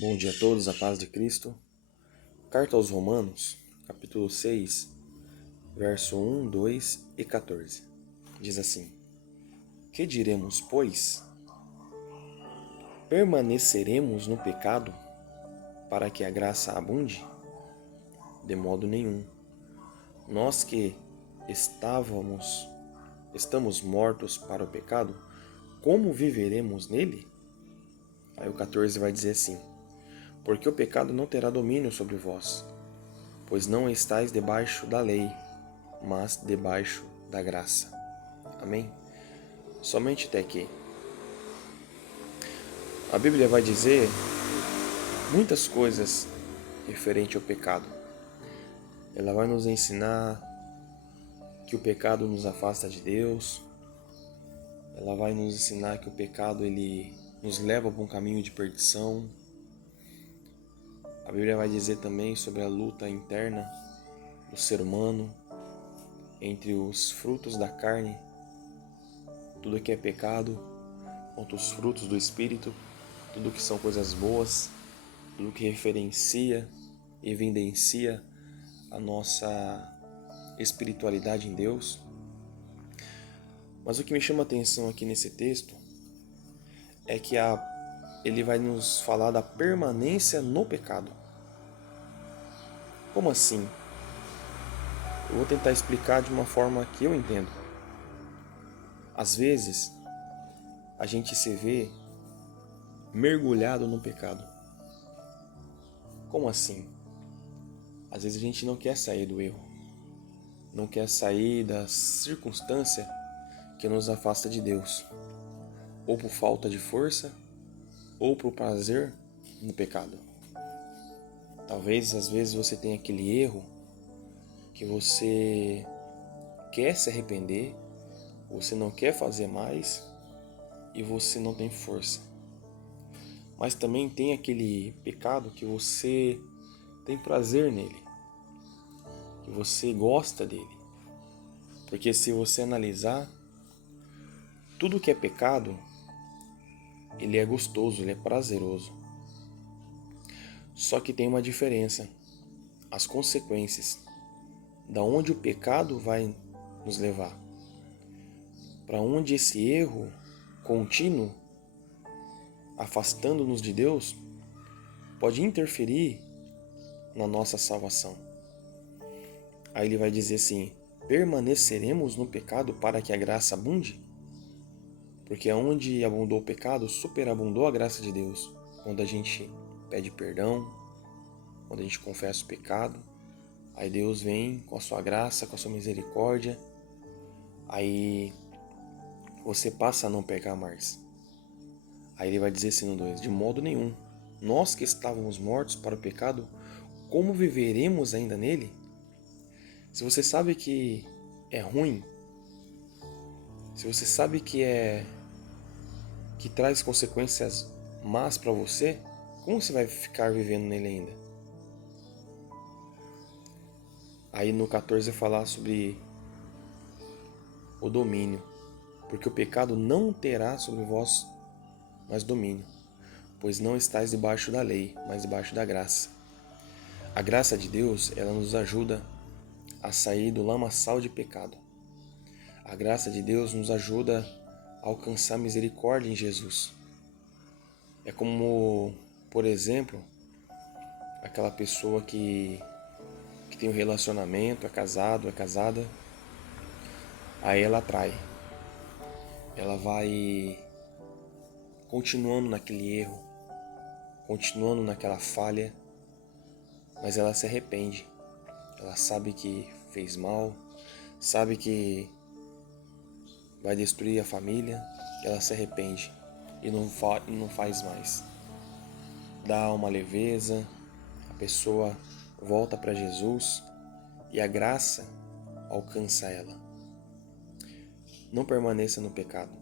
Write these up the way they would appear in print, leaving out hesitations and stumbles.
Bom dia a todos, a paz de Cristo. Carta aos Romanos, capítulo 6, verso 1, 2 e 14. Diz assim: Que diremos, pois? Permaneceremos no pecado para que a graça abunde? De modo nenhum. Nós que estamos mortos para o pecado, como viveremos nele? Aí o 14 vai dizer assim: Porque o pecado não terá domínio sobre vós, pois não estáis debaixo da lei, mas debaixo da graça. Amém? Somente até aqui. A Bíblia vai dizer muitas coisas referente ao pecado. Ela vai nos ensinar que o pecado nos afasta de Deus. Ela vai nos ensinar que o pecado ele nos leva para um caminho de perdição. A Bíblia vai dizer também sobre a luta interna do ser humano entre os frutos da carne, tudo que é pecado, contra os frutos do Espírito, tudo que são coisas boas, tudo que referencia e evidencia a nossa espiritualidade em Deus. Mas o que me chama a atenção aqui nesse texto é que ele vai nos falar da permanência no pecado. Como assim? Eu vou tentar explicar de uma forma que eu entendo. Às vezes, a gente se vê mergulhado no pecado. Como assim? Às vezes a gente não quer sair do erro, não quer sair da circunstância que nos afasta de Deus, ou por falta de força, ou por prazer no pecado. Talvez às vezes você tenha aquele erro que você quer se arrepender, você não quer fazer mais e você não tem força. Mas também tem aquele pecado que você tem prazer nele, que você gosta dele. Porque se você analisar, tudo que é pecado, ele é gostoso, ele é prazeroso. Só que tem uma diferença, as consequências, da onde o pecado vai nos levar, para onde esse erro contínuo, afastando-nos de Deus, pode interferir na nossa salvação. Aí ele vai dizer assim: permaneceremos no pecado para que a graça abunde? Porque onde abundou o pecado, superabundou a graça de Deus. Quando a gente pede perdão, quando a gente confessa o pecado, aí Deus vem com a sua graça, com a sua misericórdia, aí você passa a não pecar mais. Aí ele vai dizer assim no 2: de modo nenhum. Nós que estávamos mortos para o pecado, como viveremos ainda nele? Se você sabe que é ruim, se você sabe que traz consequências más para você, como você vai ficar vivendo nele ainda? Aí no 14 falar sobre o domínio, porque o pecado não terá sobre vós mais domínio, pois não estáis debaixo da lei, mas debaixo da graça. A graça de Deus, ela nos ajuda a sair do lamaçal de pecado. A graça de Deus nos ajuda a alcançar misericórdia em Jesus. É como, por exemplo, aquela pessoa que tem um relacionamento, é casado, é casada, aí ela trai. Ela vai continuando naquele erro, continuando naquela falha, mas ela se arrepende. Ela sabe que fez mal, sabe que vai destruir a família, ela se arrepende e não faz mais. Dá uma leveza, a pessoa volta para Jesus e a graça alcança ela. Não permaneça no pecado.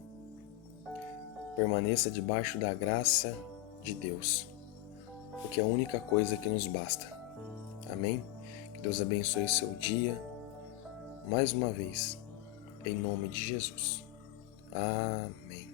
Permaneça debaixo da graça de Deus, porque é a única coisa que nos basta. Amém? Que Deus abençoe seu dia mais uma vez, em nome de Jesus. Amém.